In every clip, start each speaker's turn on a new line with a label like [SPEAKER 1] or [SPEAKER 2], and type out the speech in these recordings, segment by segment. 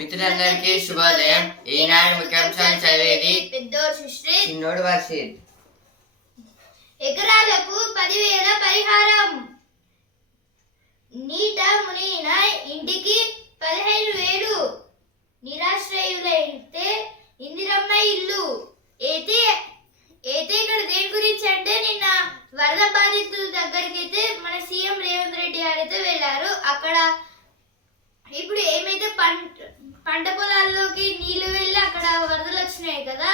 [SPEAKER 1] మిత్రులందరికీ శుభోదయం. ఈనాడు ముఖ్యాంశాలు చదివేది
[SPEAKER 2] పెద్దోడు
[SPEAKER 1] చిన్నోడు వర్షిత్
[SPEAKER 2] ఎకరాలకు పదివేల పరిహారం. నీట మునిగిన ఇంటికి పదిహేను వేలు. నిరాశ్రయులైతే ఇందిరమ్మ ఇల్లు. అయితే అయితే ఇక్కడ దేని గురించి అంటే నిన్న వరద బాధితుల దగ్గరికి అయితే మన సీఎం రేవంత్ రెడ్డి గారు అయితే వెళ్ళారు. అక్కడ ఇప్పుడు ఏమైతే పంట పంట పొలాల్లోకి నీళ్ళు వెళ్ళి అక్కడ వరదలు వచ్చినాయి కదా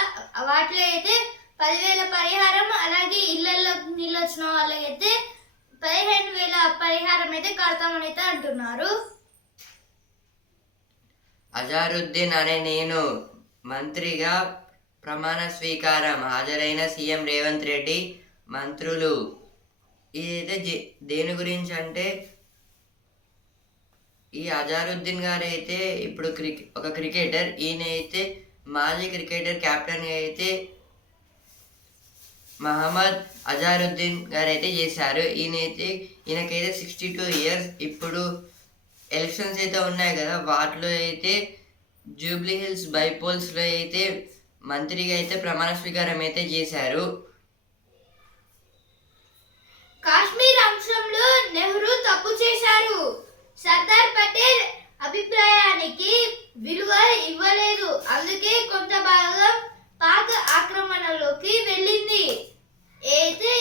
[SPEAKER 2] వాటిలో అయితే పదివేల పరిహారం అలాగే ఇళ్ళలో నీళ్ళు వచ్చిన వాళ్ళకైతే పదిహేను వేల పరిహారం అయితే కడతామని అయితే అంటున్నారు.
[SPEAKER 1] అజారుద్దీన్ అనే నేను మంత్రిగా ప్రమాణ స్వీకారం హాజరైన సీఎం రేవంత్ రెడ్డి మంత్రులు. ఇదైతే దేని గురించి అంటే ఈ అజారుద్దీన్ గారు అయితే ఇప్పుడు క్రికె ఒక క్రికెటర్. ఈయన అయితే మాజీ క్రికెటర్ కెప్టెన్ అయితే మహమ్మద్ అజారుద్దీన్ గారు అయితే చేశారు. ఈయనైతే ఈయనకైతే సిక్స్టీ టూ ఇయర్స్ ఇప్పుడు ఎలక్షన్స్ అయితే ఉన్నాయి కదా. వాటిలో అయితే జూబ్లీ హిల్స్ బైపోల్స్లో అయితే మంత్రిగా అయితే ప్రమాణ స్వీకారం అయితే చేశారు.
[SPEAKER 2] కాశ్మీర్ అంశంలో నెహ్రూ తప్పు చేశారు. సర్దార్ పటేల్ అభిప్రాయానికి విలువ ఇవ్వలేదు. అందుకే కొంత భాగం పాక్ ఆక్రమణలోకి వెళ్ళింది అయితే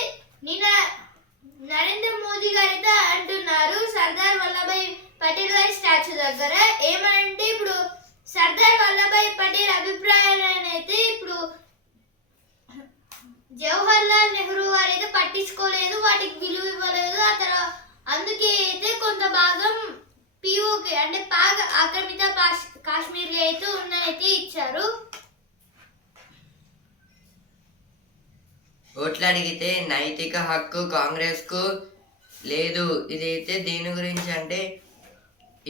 [SPEAKER 2] నిన్న నరేంద్ర మోదీ గారైతే అంటున్నారు సర్దార్ వల్లభాయ్ పటేల్ గారి స్టాచ్యూ దగ్గర ఏమంటే ఇప్పుడు సర్దార్ వల్లభాయ్ పటేల్ అభిప్రాయాలను అయితే ఇప్పుడు జవహర్ లాల్ నెహ్రూ గారు అయితే పట్టించుకోలేదు వాటికి విలువ ఇవ్వలేదు ఆ తర్వాత అందుకే అయితే కొంత భాగం పిఓకి అంటే పాక్ ఆక్రమిత పాష్- కాశ్మీర్కి అయితే ఉన్నదైతే ఇచ్చారు
[SPEAKER 1] ఓట్లు అడిగితే నైతిక హక్కు కాంగ్రెస్కు లేదు. ఇదైతే దేని గురించి అంటే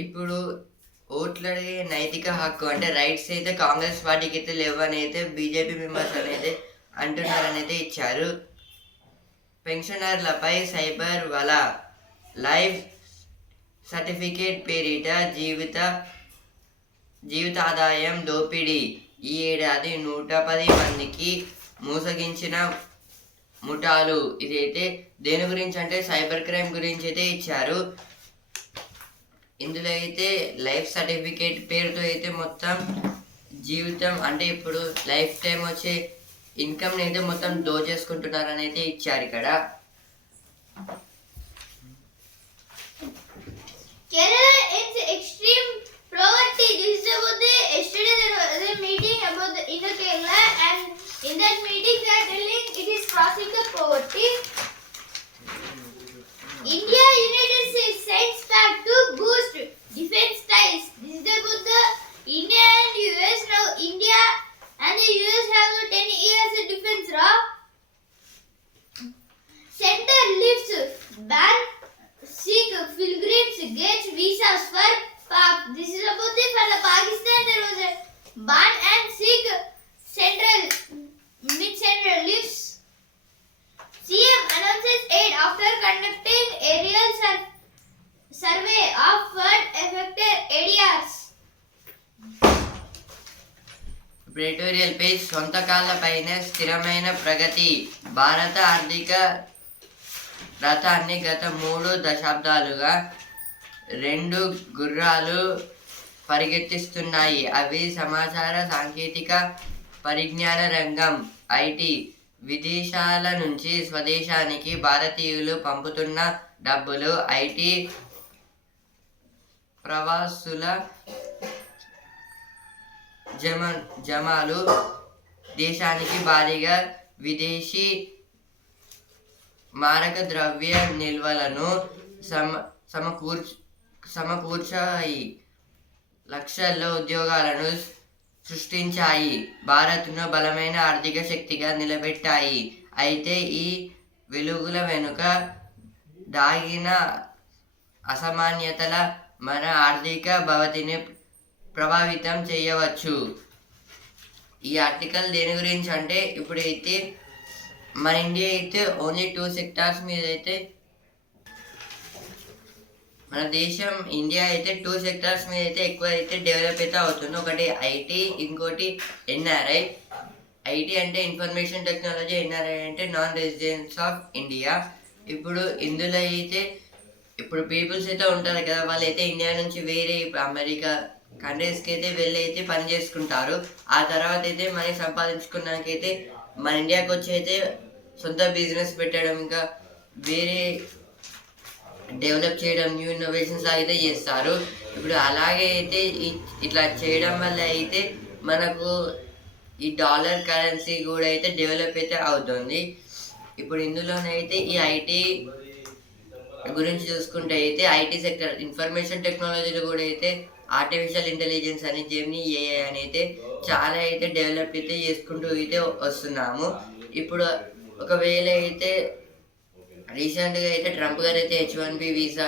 [SPEAKER 1] ఇప్పుడు ఓట్లు అడిగే నైతిక హక్కు అంటే రైట్స్ అయితే కాంగ్రెస్ పార్టీకి అయితే లేవని అయితే బీజేపీ మెంబర్స్ అనేది అంటున్నారని అయితే ఇచ్చారు. పెన్షనర్లపై సైబర్ వల లైఫ్ సర్టిఫికేట్ పేరిట జీవిత జీవిత ఆదాయం దోపిడీ. ఈ ఏడాది నూట పది మందికి మోసగించిన ముఠాలు. ఇదైతే దేని గురించి అంటే సైబర్ క్రైమ్ గురించి అయితే ఇచ్చారు. ఇందులో అయితే లైఫ్ సర్టిఫికేట్ పేరుతో అయితే మొత్తం జీవితం అంటే ఇప్పుడు లైఫ్ టైం వచ్చే ఇన్కమ్ని అయితే మొత్తం దోచేసుకుంటున్నారని అయితే ఇచ్చారు ఇక్కడ.
[SPEAKER 2] Kerala extreme poverty. This is about the yesterday there was a meeting about the in the Kerala and in that meeting they are telling it is crossing the poverty. India United
[SPEAKER 1] కాళ్ళపైన స్థిరమైన ప్రగతి. భారత ఆర్థిక రథాన్ని గత మూడు దశాబ్దాలుగా రెండు గుర్రాలు పరిగెత్తిస్తున్నాయి. అవి సమాచార సాంకేతిక పరిజ్ఞాన రంగం ఐటీ విదేశాల నుంచి స్వదేశానికి భారతీయులు పంపుతున్న డబ్బులు. ఐటీ ప్రవాసుల జమ జమాలు దేశానికి భారీగా విదేశీ మారక ద్రవ్య నిల్వలను సమ సమకూర్చ సమకూర్చాయి. లక్షల్లో ఉద్యోగాలను సృష్టించాయి. భారత్ను బలమైన ఆర్థిక శక్తిగా నిలబెట్టాయి. అయితే ఈ వెలుగుల వెనుక దాగిన అసామాన్యతల మన ఆర్థిక భవతిని ప్రభావితం చేయవచ్చు. ఈ ఆర్టికల్ దేని గురించి అంటే ఇప్పుడైతే మన ఇండియా అయితే ఓన్లీ టూ సెక్టార్స్ మీద అయితే మన దేశం ఇండియా అయితే టూ సెక్టార్స్ మీద అయితే ఎక్కువ అయితే డెవలప్ అయితే అవుతుంది. ఒకటి ఐటీ ఇంకోటి ఎన్ఆర్ఐ ఐటీ అంటే ఇన్ఫర్మేషన్ టెక్నాలజీ ఎన్ఆర్ఐ అంటే నాన్ రెసిడెన్స్ ఆఫ్ ఇండియా ఇప్పుడు ఇందులో అయితే ఇప్పుడు పీపుల్స్ అయితే ఉంటారు కదా వాళ్ళు అయితే ఇండియా నుంచి వేరే ఇప్పుడు అమెరికా కంట్రీస్కి అయితే వెళ్ళి అయితే పని చేసుకుంటారు. ఆ తర్వాత అయితే మనీ సంపాదించుకున్నాకైతే మన ఇండియాకి వచ్చి అయితే సొంత బిజినెస్ పెట్టడం ఇంకా వేరే డెవలప్ చేయడం న్యూ ఇన్నోవేషన్స్ అయితే చేస్తారు. ఇప్పుడు అలాగే అయితే ఇట్లా చేయడం వల్ల అయితే మనకు ఈ డాలర్ కరెన్సీ కూడా అయితే డెవలప్ అయితే అవుతుంది. ఇప్పుడు ఇందులోనైతే ఈ ఐటీ గురించి చూసుకుంటే అయితే ఐటీ సెక్టర్ ఇన్ఫర్మేషన్ టెక్నాలజీలో కూడా అయితే ఆర్టిఫిషియల్ ఇంటెలిజెన్స్ అని జెమిని ఏఐ అని అయితే చాలా అయితే డెవలప్ అయితే చేసుకుంటూ అయితే వస్తున్నాము. ఇప్పుడు ఒకవేళ అయితే రీసెంట్గా అయితే ట్రంప్ గారు అయితే హెచ్ వన్ బి వీసా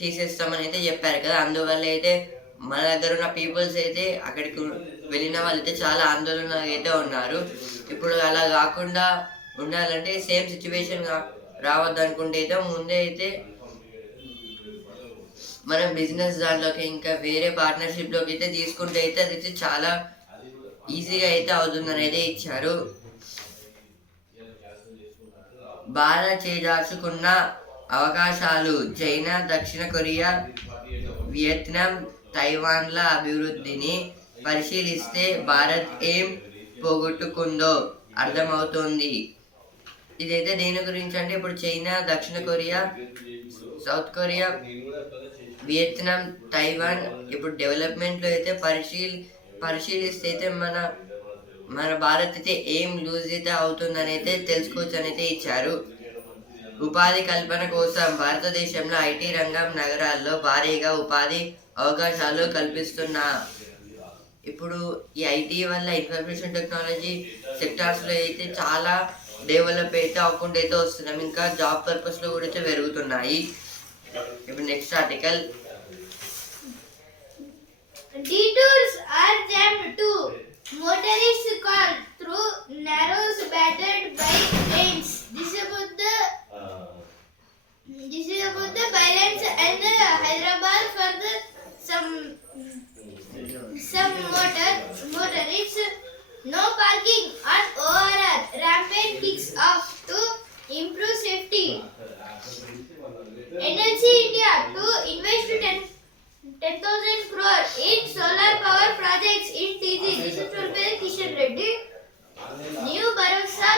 [SPEAKER 1] తీసేస్తామని అయితే చెప్పారు కదా. అందువల్ల అయితే మన దగ్గర ఉన్న పీపుల్స్ అయితే అక్కడికి వెళ్ళిన వాళ్ళు అయితే చాలా ఆందోళన అయితే ఉన్నారు. ఇప్పుడు అలా కాకుండా ఉండాలంటే సేమ్ సిచ్యువేషన్ రావద్దు అనుకుంటే అయితే ముందే అయితే మనం బిజినెస్ దానిలోకి ఇంకా వేరే పార్ట్నర్షిప్లోకి అయితే తీసుకుంటే అయితే అది చాలా ఈజీగా అయితే అవుతుందని అయితే ఇచ్చారు. భారత్ చేదాచుకున్న అవకాశాలు చైనా దక్షిణ కొరియా వియత్నాం తైవాన్ల అభివృద్ధిని పరిశీలిస్తే భారత్ ఏం పోగొట్టుకుందో అర్థమవుతోంది. ఇదైతే దేని గురించి అంటే ఇప్పుడు చైనా దక్షిణ Korea south Korea Vietnam Taiwan ఇప్పుడు డెవలప్మెంట్లో అయితే పరిశీలి పరిశీలిస్తే అయితే మన మన భారత్ అయితే ఏం లూజ్ అయితే అవుతుందని అయితే తెలుసుకోవచ్చు అని అయితే ఇచ్చారు. ఉపాధి కల్పన కోసం భారతదేశంలో ఐటీ రంగం నగరాల్లో భారీగా ఉపాధి అవకాశాలు కల్పిస్తున్న ఇప్పుడు ఈ ఐటీ వల్ల ఇన్ఫర్మేషన్ టెక్నాలజీ సెక్టార్స్లో అయితే చాలా డెవలప్ అయితే అవ్వకుండా అయితే వస్తున్నాం. ఇంకా జాబ్ పర్పస్లో కూడా అయితే పెరుగుతున్నాయి. ఇప్పుడు next article
[SPEAKER 2] Detours are jammed too. Motorists call through narrows battered by trains. This is about the this is about the violence and uh, Hyderabad for the some some motor motorists. No parking on ORR. Rampage kicks off to improve safety. NLC India to invest 10 10,000 crore in solar power projects in TG. This is from Kishan Reddy. New Bharosa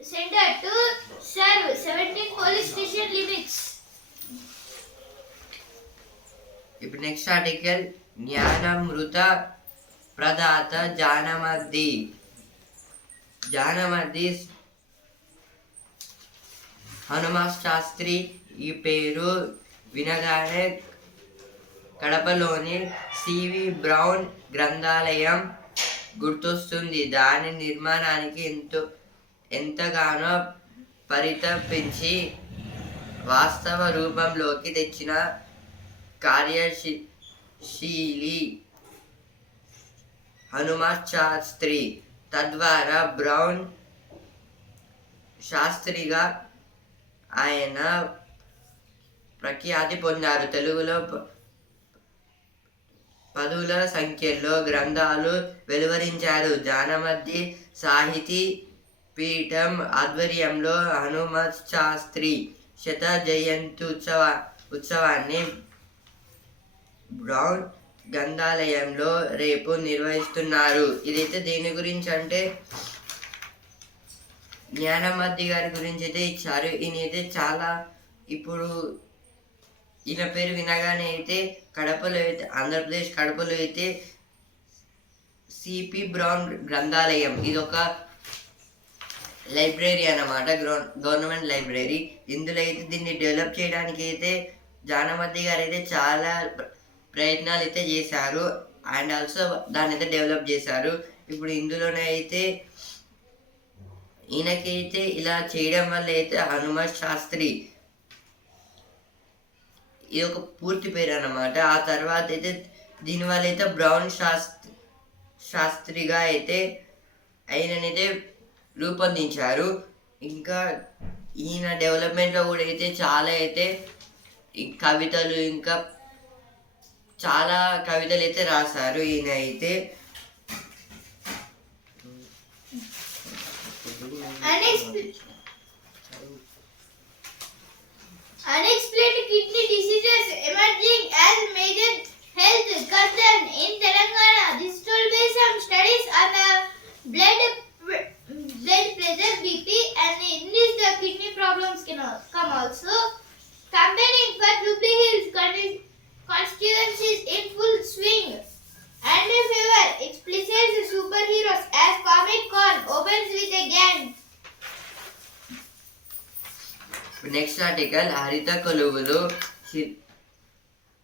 [SPEAKER 2] Center to serve 17 police station limits.
[SPEAKER 1] ఇప్పుడు next article జ్ఞానమృత ప్రదాత జానమద్ది జానమద్ది హనుమ శాస్త్రి ఈ పేరు వినగానే కడపలోని CV brown గ్రంథాలయం గుర్తొస్తుంది. దాని నిర్మాణానికి ఎంతో ఎంతగానో పరితపించి వాస్తవ రూపంలోకి తెచ్చిన కార్యశీలి హనుమత్ శాస్త్రి. తద్వారా బ్రౌన్ శాస్త్రిగా ఆయన ప్రఖ్యాతి పొందారు. తెలుగులో ప- పదుల సంఖ్యలో గ్రంథాలు వెలువరించారు. జానమద్ది సాహితీ పీఠం ఆధ్వర్యంలో హనుమత్ శాస్త్రి శత జయంతి ఉత్సవ ఉత్సవాన్ని బ్రౌన్ గ్రంథాలయంలో రేపు నిర్వహిస్తున్నారు. ఇదైతే దేని గురించి అంటే జ్ఞానమద్ది గారి గురించి అయితే ఇచ్చారు ఈయన అయితే చాలా ఇప్పుడు ఈయన పేరు వినగానే అయితే కడపలో అయితే ఆంధ్రప్రదేశ్ కడపలో అయితే సిపి బ్రౌన్ గ్రంథాలయం. ఇది ఒక లైబ్రరీ అన్నమాట గవర్నమెంట్ లైబ్రరీ. ఇందులో అయితే దీన్ని డెవలప్ చేయడానికి అయితే జానమతి గారు అయితే చాలా ప్రయత్నాలు అయితే చేశారు. అండ్ ఆల్సో దాన్ని అయితే డెవలప్ చేశారు. ఇప్పుడు ఇందులోనే అయితే ఈయనకైతే ఇలా చేయడం వల్ల అయితే హనుమ శాస్త్రి ఇది ఒక పూర్తి పేరు అన్నమాట. ఆ తర్వాత అయితే దీనివల్ల అయితే బ్రౌన్ శాస్త్రి శాస్త్రిగా అయితే ఆయననైతే రూపొందించారు. ఇంకా ఈయన డెవలప్మెంట్లో కూడా అయితే చాలా అయితే ఈ కవితలు ఇంకా చాలా కవితలు అయితే రాశారు ఈయన అయితే.
[SPEAKER 2] Unexpl- Unexplained kidney diseases emerging as major
[SPEAKER 1] next హరిత కొలువులు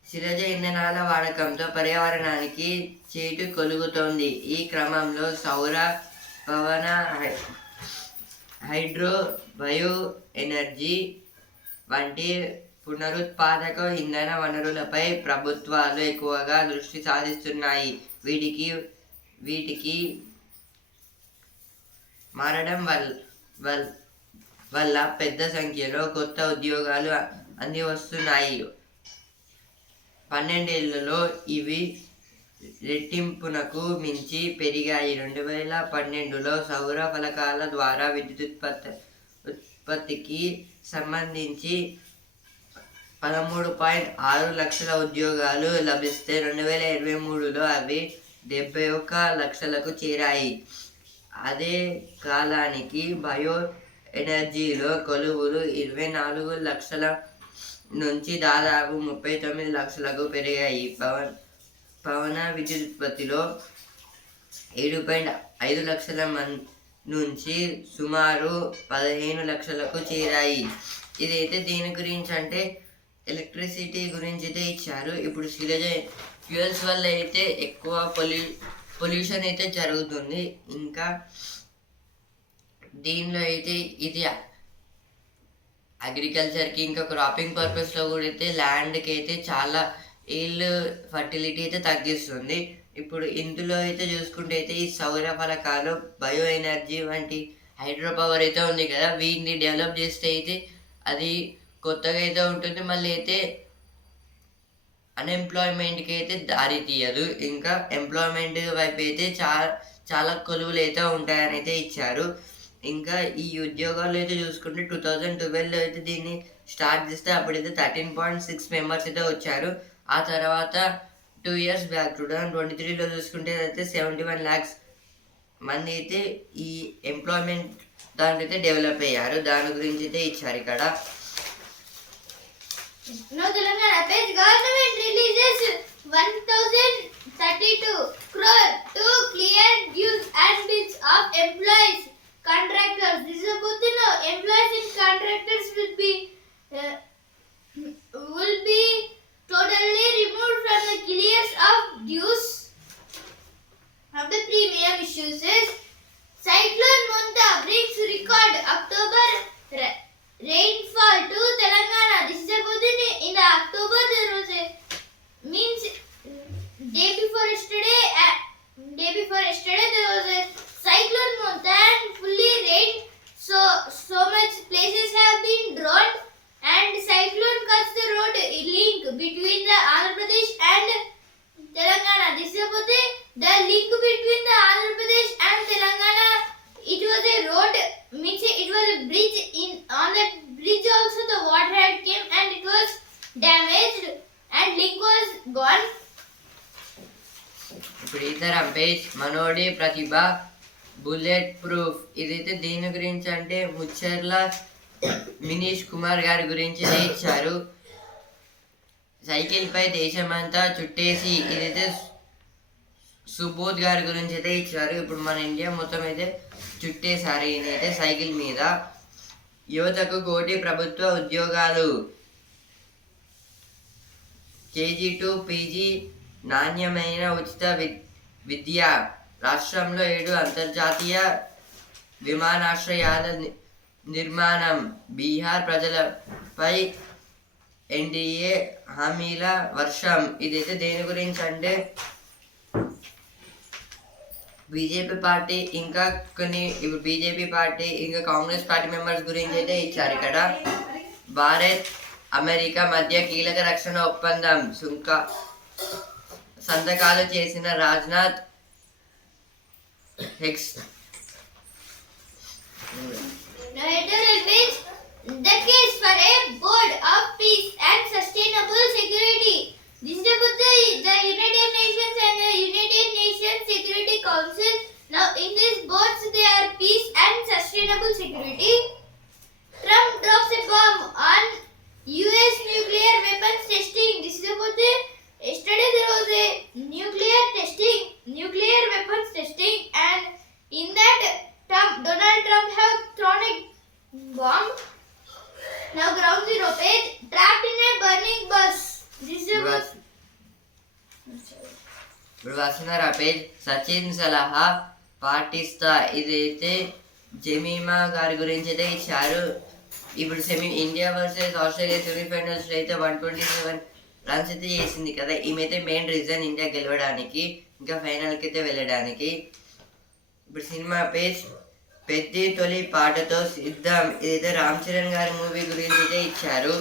[SPEAKER 1] సిరజ ఇంధనాల వాడకంతో పర్యావరణానికి చీటు కొలుగుతోంది. ఈ క్రమంలో సౌర పవన హై- హైడ్రో బయో ఎనర్జీ వంటి పునరుత్పాదక ఇంధన వనరులపై ప్రభుత్వాలు ఎక్కువగా దృష్టి సాధిస్తున్నాయి వీటికి వీటికి మారడం వల్ల వల్ వల్ల పెద్ద సంఖ్యలో కొత్త ఉద్యోగాలు అంది వస్తున్నాయి. పన్నెండేళ్ళలో ఇవి రెట్టింపునకు మించి పెరిగాయి. రెండు వేల పన్నెండులో సౌర ఫలకాల ద్వారా విద్యుత్ ఉత్పత్తికి సంబంధించి పదమూడు పాయింట్ ఆరు లక్షల ఉద్యోగాలు లభిస్తే రెండు వేల ఇరవై మూడులో అవి డెబ్బై ఒక్క లక్షలకు చేరాయి. అదే కాలానికి బయో ఎనర్జీలో కొలువులు ఇరవై నాలుగు లక్షల నుంచి దాదాపు ముప్పై తొమ్మిది లక్షలకు పెరిగాయి. పవన్ పవన విద్యుత్ ఉత్పత్తిలో ఏడు పాయింట్ ఐదు లక్షల మన్ నుంచి సుమారు పదిహేను లక్షలకు చేరాయి. ఇదైతే దేని గురించి అంటే ఎలక్ట్రిసిటీ గురించి అయితే ఇచ్చారు. ఇప్పుడు సిరజ ఫ్యూయల్స్ వల్ల అయితే ఎక్కువ పొల్యూ పొల్యూషన్ అయితే జరుగుతుంది. ఇంకా దీనిలో అయితే ఇది అగ్రికల్చర్కి ఇంకా క్రాపింగ్ పర్పస్లో కూడా అయితే ల్యాండ్కి అయితే చాలా ఏళ్ళు ఫర్టిలిటీ అయితే తగ్గిస్తుంది. ఇప్పుడు ఇందులో అయితే చూసుకుంటే అయితే ఈ సౌర ఫలకాలు బయో ఎనర్జీ వంటి హైడ్రో పవర్ అయితే ఉంది కదా వీటిని డెవలప్ చేస్తే అయితే అది కొత్తగా అయితే ఉంటుంది. మళ్ళీ అయితే అన్ఎంప్లాయ్మెంట్కి అయితే దారి తీయదు. ఇంకా ఎంప్లాయ్మెంట్ వైపు అయితే చాలా చాలా కొలువులు అయితే ఉంటాయని అయితే ఇచ్చారు. ఇంకా ఈ ఉద్యోగాలు అయితే చూసుకుంటే టూ థౌజండ్ ట్వెల్వ్లో అయితే దీన్ని స్టార్ట్ చేస్తే అప్పుడైతే థర్టీన్ పాయింట్ సిక్స్ మెంబర్స్ అయితే వచ్చారు. ఆ తర్వాత two years back two thousand twenty త్రీలో చూసుకుంటే అయితే సెవెంటీ వన్ ల్యాక్స్ మంది అయితే ఈ ఎంప్లాయ్మెంట్ దాంట్లో అయితే డెవలప్ అయ్యారు. దాని గురించి అయితే ఇచ్చారు ఇక్కడ.
[SPEAKER 2] Now Telangana page government releases 1032 crore to clear dues and bills of employees, contractors. This is about to know employees and contractors will be uh, will be totally removed from the clears of dues of the premium issues. Cyclone Monta brings record October
[SPEAKER 1] bullet proof. ఇదైతే దేని గురించి అంటే ముచ్చర్ల మినీష్ కుమార్ గారి గురించి అయితే ఇచ్చారు cycle పై దేశమంతా చుట్టేసి ఇదైతే సుబోధ్ గారి గురించి అయితే ఇచ్చారు. ఇప్పుడు మన ఇండియా మొత్తం అయితే చుట్టేశారు ఈయనైతే సైకిల్ మీద. యువతకు కోటి ప్రభుత్వ ఉద్యోగాలు. కేజీ టు పీజీ నాణ్యమైన ఉచిత వి- విద్య. రాష్ట్రంలో ఏడు అంతర్జాతీయ విమానాశ్రయాల ని- నిర్మాణం. బీహార్ ప్రజలపై ఎన్డీఏ హామీల వర్షం. ఇదైతే దేని గురించి అంటే బీజేపీ పార్టీ ఇంకా కొన్ని ఇప్పుడు బీజేపీ పార్టీ ఇంకా కాంగ్రెస్ పార్టీ మెంబర్స్ గురించి అయితే ఇచ్చారు ఇక్కడ. భారత్ అమెరికా మధ్య కీలక రక్షణ ఒప్పందం. సుంక సంతకాలు చేసిన Rajnath
[SPEAKER 2] Hex. United means the case for a board of peace and sustainable security. This is about the, the United Nations and the United Nations Security Council. Now in these boards there are peace and sustainable security. Trump drops a bomb on US nuclear weapons testing. This is about the yesterday there was a nuclear testing, nuclear weapons testing, and in that Trump, Donald Trump have thrown a bomb. Now ground zero page trapped in a burning bus. This is about
[SPEAKER 1] ఇప్పుడు వస్తున్నారా page Sachin సలహా పాటిస్తా ఇదైతే Jemimah గారి గురించి అయితే ఇచ్చారు ఇప్పుడు సెమీ ఇండియా వర్సెస్ ఆస్ట్రేలియా సెమీఫైనల్స్లో అయితే వన్ ట్వంటీ సెవెన్ ఫ్రాన్స్ చేసింది కదా. ఈమెతే మెయిన్ రీజన్ ఇండియా గెలవడానికి ఇంకా ఫైనల్కి అయితే వెళ్ళడానికి. ఇప్పుడు సినిమా పేజ్ పెద్ద తొలి పాటతో సిద్ధం. ఇదైతే రామ్ చరణ్ గారి మూవీ గురించి అయితే ఇచ్చారు.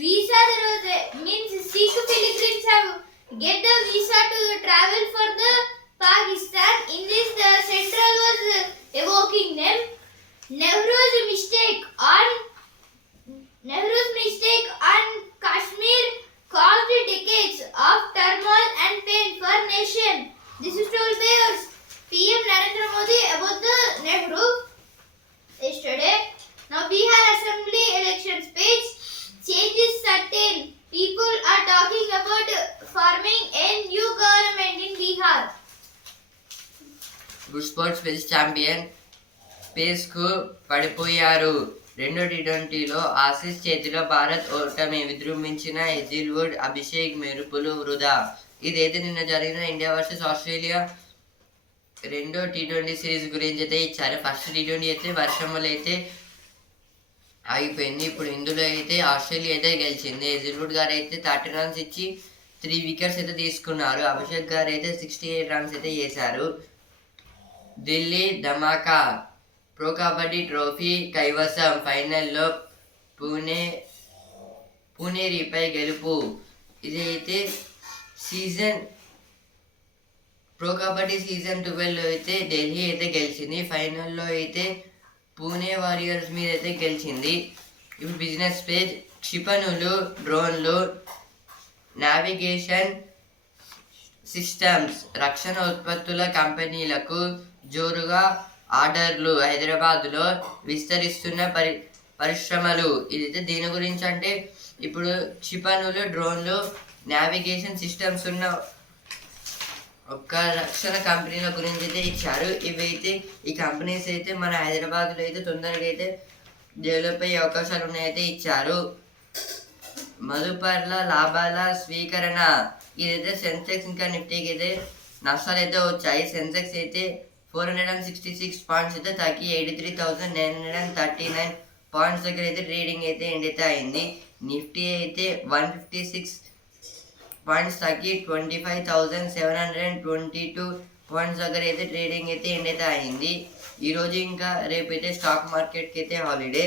[SPEAKER 2] Visa means seek pilgrims have get the visa to travel for the Pakistan. In this the central
[SPEAKER 1] పేస్కు పడిపోయారు. రెండో టీ ట్వంటీలో ఆసీస్ చేతిలో భారత్ ఓటమి విజృంభించిన ఎజిల్వుడ్ అభిషేక్ మెరుపులు వృధా. ఇదైతే నిన్న జరిగిన ఇండియా వర్సెస్ ఆస్ట్రేలియా రెండో టీ ట్వంటీ సిరీస్ గురించి అయితే ఇచ్చారు. ఫస్ట్ టీ ట్వంటీ అయితే వర్షం వల్ల అయితే ఆగిపోయింది. ఇప్పుడు ఇందులో అయితే ఆస్ట్రేలియా అయితే గెలిచింది. ఎజిల్వుడ్ గారు అయితే థర్టీ రన్స్ ఇచ్చి త్రీ వికెట్స్ అయితే తీసుకున్నారు. అభిషేక్ గారు అయితే సిక్స్టీ ఎయిట్ రన్స్ అయితే చేశారు. ఢిల్లీ ధమాకా ప్రో కబడ్డీ ట్రోఫీ కైవసం ఫైనల్లో పూణే పూణేరిపై గెలుపు. ఇది అయితే సీజన్ ప్రో కబడ్డీ సీజన్ ట్వెల్వ్లో అయితే ఢిల్లీ అయితే గెలిచింది. ఫైనల్లో అయితే పూణే వారియర్స్ మీద అయితే గెలిచింది. ఇప్పుడు బిజినెస్ పేజ్ క్షిపణులు డ్రోన్లు నావిగేషన్ సిస్టమ్స్ రక్షణ ఉత్పత్తుల కంపెనీలకు జోరుగా ఆర్డర్లు హైదరాబాద్లో విస్తరిస్తున్న పరి పరిశ్రమలు. ఇదైతే దీని గురించి అంటే ఇప్పుడు క్షిపణులు డ్రోన్లు నావిగేషన్ సిస్టమ్స్ ఉన్న ఒక్క రక్షణ కంపెనీల గురించి అయితే ఇచ్చారు. ఇవైతే ఈ కంపెనీస్ అయితే మన హైదరాబాద్లో అయితే తొందరగా అయితే డెవలప్ అయ్యే అవకాశాలు ఉన్నాయైతే ఇచ్చారు. మదుపర్ల లాభాల స్వీకరణ. ఇదైతే సెన్సెక్స్ ఇంకా నిఫ్టీకి అయితే నష్టాలు అయితే వచ్చాయి. సెన్సెక్స్ అయితే four hundred and sixty six points అయితే తగ్గి eighty three thousand nine hundred and thirty nine points దగ్గర అయితే ట్రేడింగ్ అయితే ఎండ్ అయితే అయింది. నిఫ్టీ అయితే వన్ ఫిఫ్టీ సిక్స్ పాయింట్స్ తగ్గి twenty five thousand seven hundred and twenty two points దగ్గర అయితే ట్రేడింగ్ అయితే ఎండ్ అయితే అయింది. ఈరోజు ఇంకా రేపు అయితే స్టాక్ మార్కెట్కి అయితే హాలిడే.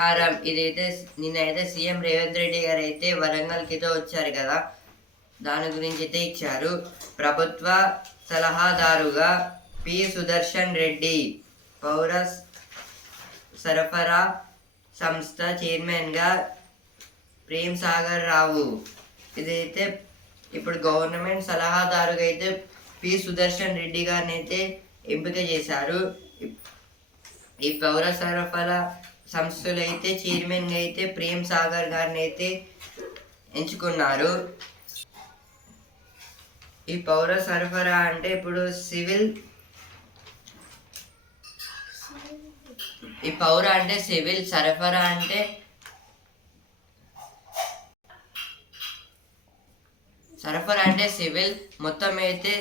[SPEAKER 1] పరిహారం ఇదైతే నిన్నైతే సీఎం రేవంత్ రెడ్డి గారు అయితే వరంగల్కితో వచ్చారు కదా. దాని గురించి అయితే ఇచ్చారు. ప్రభుత్వ సలహాదారుగా పి సుదర్శన్ రెడ్డి పౌర సరఫరా సంస్థ చైర్మన్గా ప్రేమ్ సాగర్ రావు. ఇదైతే ఇప్పుడు గవర్నమెంట్ సలహాదారుగా అయితే పి సుదర్శన్ రెడ్డి గారిని అయితే ఎంపిక చేశారు. ఈ పౌర సరఫరా సంస్థలు అయితే చైర్మన్గా అయితే ప్రేమ్ సాగర్ గారిని అయితే ఎంచుకున్నారు. ఈ పౌర సరఫరా అంటే ఇప్పుడు సివిల్ ఈ పౌర అంటే సివిల్ సరఫరా అంటే సరఫరా అంటే సివిల్. మొత్తం అయితే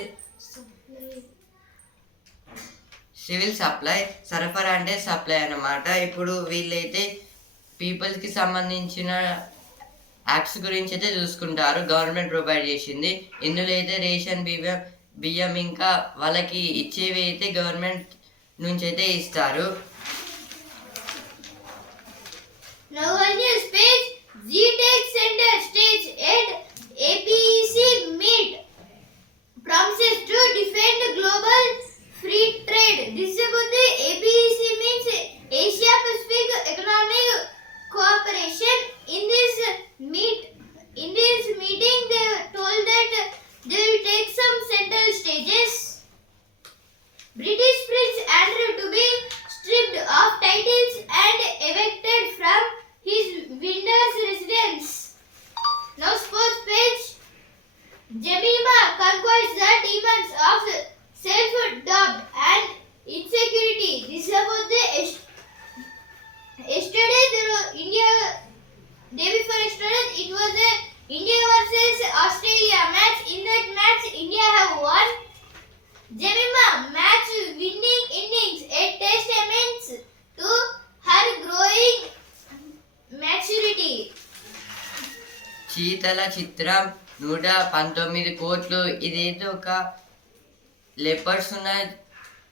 [SPEAKER 1] సివిల్ సప్లై సరఫరా అంటే సప్లై అన్నమాట. ఇప్పుడు వీళ్ళైతే పీపుల్స్కి సంబంధించిన యాక్ట్స్ గురించి అయితే చూసుకుంటారు. గవర్నమెంట్ ప్రొవైడ్ చేసింది. ఇందులో అయితే రేషన్ బియ్యం బియ్యం ఇంకా వాళ్ళకి ఇచ్చేవి అయితే గవర్నమెంట్ నుంచి అయితే ఇస్తారు.
[SPEAKER 2] Now on news page, ZTech Center states at APEC meet promises to defend global free trade. This is about the APEC means Asia Pacific Economic Cooperation. In this meet, in this meeting, they told that they will take some central stages. British Prince Andrew to be stripped of titles and evicted from his Windsor residence. Now sports page. Jemima conquers the demons of self-doubt and insecurity. This is about the est- yesterday there was India day before yesterday it was the India versus Australia match. In that match India have won. Jemima match winning innings a testament to her growing maturity.
[SPEAKER 1] శీతల చిత్రం నూట పంతొమ్మిది కోట్లు. ఇదేదో ఒక lepers ఉన్న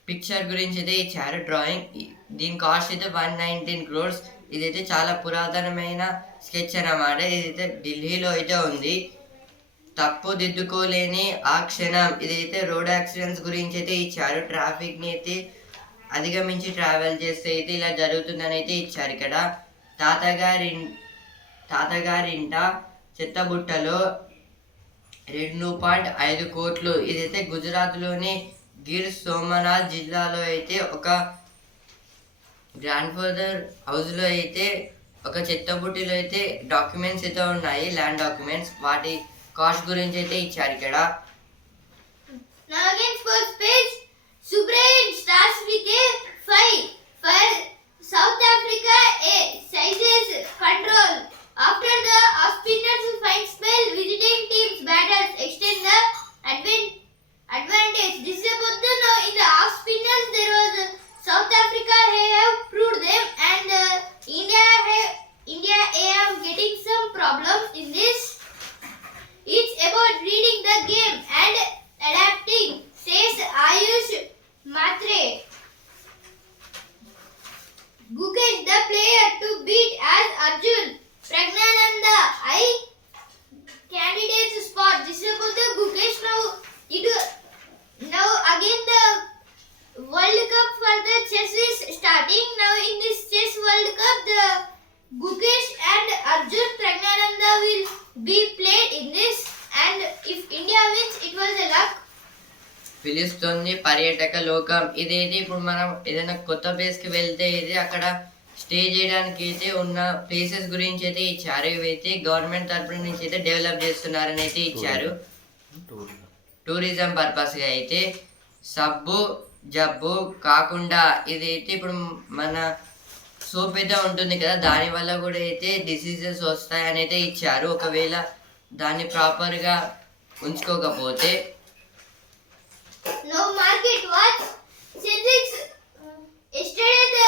[SPEAKER 1] picture గురించి అయితే ఇచ్చారు డ్రాయింగ్ దీని కాస్ట్ అయితే వన్ నైన్టీన్ క్రోర్స్ ఇదైతే చాలా పురాతనమైన స్కెచ్ అన్నమాట. ఇదైతే ఢిల్లీలో అయితే ఉంది. తప్పు దిద్దుకోలేని ఆ క్షణం. ఇదైతే రోడ్ యాక్సిడెంట్స్ గురించి అయితే ఇచ్చారు ట్రాఫిక్ని అయితే అధిగమించి ట్రావెల్ చేస్తే అయితే ఇలా జరుగుతుందని అయితే ఇచ్చారు ఇక్కడ. తాతగారి తాతగారింట చెత్తబుట్టలో రెండు పాయింట్ ఐదు కోట్లు. ఇదైతే గుజరాత్లోని గిర్ సోమనాథ్ జిల్లాలో అయితే ఒక గ్రాండ్ ఫాదర్ హౌస్లో అయితే ఒక చెత్తబుట్టిలో అయితే డాక్యుమెంట్స్ అయితే ఉన్నాయి ల్యాండ్ డాక్యుమెంట్స్ వాటి కాస్ట్ గురించి అయితే ఇచ్చారు ఇక్కడ
[SPEAKER 2] Now again sports page. Subrain starts with a five for South Africa a sizes control. After the off spinners fine spell, visiting teams batters extend the advan- advantage. This is about the now in the off spinners there was uh, South Africa have proved them and uh, India have India have getting some problems in this. It's about reading the game and adapting, says Ayush Matre. Gukesh, the player to beat as Arjun. Pragnananda, I candidates spot. This is about the Gukesh now. It now again the World Cup for the chess is starting. Now in this chess World Cup, the Gukesh and Arjun Pragnananda will be played in this. And if India wins, it was a luck.
[SPEAKER 1] పిలుస్తుంది పర్యాటక లోకం ఇదైతే ఇప్పుడు మనం ఏదైనా కొత్త ప్లేస్కి వెళ్తే ఇది అక్కడ స్టే చేయడానికి అయితే ఉన్న ప్లేసెస్ గురించి అయితే ఇచ్చారు ఇవైతే గవర్నమెంట్ తరపు నుంచి అయితే డెవలప్ చేస్తున్నారని అయితే ఇచ్చారు టూరిజం పర్పస్గా అయితే సబ్బు జబ్బు కాకుండా ఇది అయితే ఇప్పుడు మన సోప్ అయితే ఉంటుంది కదా దానివల్ల కూడా అయితే డిసీజెస్ వస్తాయని అయితే ఇచ్చారు ఒకవేళ దాన్ని ప్రాపర్గా ఉంచుకోకపోతే
[SPEAKER 2] No market watch. Uh, Sensex. Yesterday the